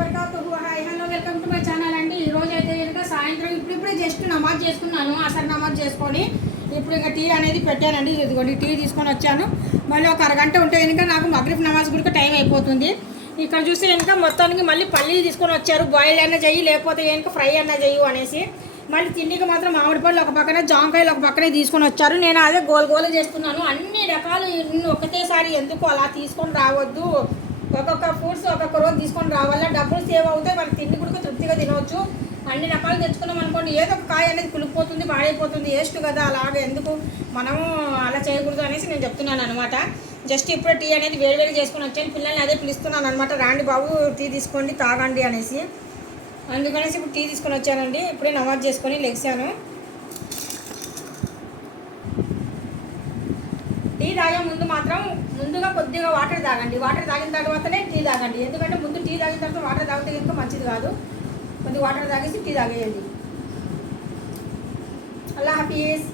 వబరకాతుహు. Hi hello welcome to my channel అండి. ఈరోజు అయితే కనుక సాయంత్రం ఇప్పుడిప్పుడే జస్ట్ నమాజ్ చేసుకున్నాను. అసలు నమాజ్ చేసుకొని ఇప్పుడు ఇంకా టీ అనేది పెట్టానండి. ఇదిగోండి టీ తీసుకొని వచ్చాను. మళ్ళీ ఒక అరగంట ఉంటే కనుక నాకు మగ్రిబ్ నమాజ్ కూడా టైం అయిపోతుంది. ఇక్కడ చూస్తే కనుక మొత్తానికి మళ్ళీ పల్లీలు తీసుకొని వచ్చారు. బాయిల్ అయినా చెయ్యి, లేకపోతే కనుక ఫ్రై అయినా చెయ్యు అనేసి. మళ్ళీ తిండికి మాత్రం మామిడి పళ్ళు ఒక పక్కనే, జామకాయలు ఒక పక్కనే తీసుకొని వచ్చారు. నేను అదే గోలు చేస్తున్నాను. అన్ని రకాలు ఒకటేసారి ఎందుకు అలా తీసుకొని రావద్దు, ఒక్కొక్క ఫ్రూట్స్ ఒక్కొక్క రోజు తీసుకొని రావాలా, డబ్బులు సేవ్ అవుతాయి, మనకి తిండి కూడా తృప్తిగా తినవచ్చు. అన్ని రకాలు తెచ్చుకున్నాం అనుకోండి, ఏదో ఒక కాయ అనేది కులిపోతుంది, పాడైపోతుంది, వేస్ట్ కదా. అలాగే ఎందుకు మనము అలా చేయకూడదు అనేసి నేను చెప్తున్నాను అనమాట. జస్ట్ ఇప్పుడు టీ అనేది వేడివేడి చేసుకొని వచ్చాను. పిల్లల్ని అదే పిలుస్తున్నాను అనమాట, రాండి బాబు టీ తీసుకోండి తాగండి అనేసి. అందుకనేసి ఇప్పుడు టీ తీసుకొని వచ్చానండి. ఇప్పుడే నమాజ్ చేసుకొని లెగ్సాను. టీ తాగే ముందు మాత్రం ముందుగా కొద్దిగా వాటర్ తాగండి. వాటర్ తాగిన తర్వాతనే టీ తాగండి. ఎందుకంటే ముందు టీ తాగిన తర్వాత వాటర్ తాగితే ఇంకా మంచిది కాదు. కొద్దిగా వాటర్ తాగేసి టీ తాగేయండి. అల్లా హాఫీజ్.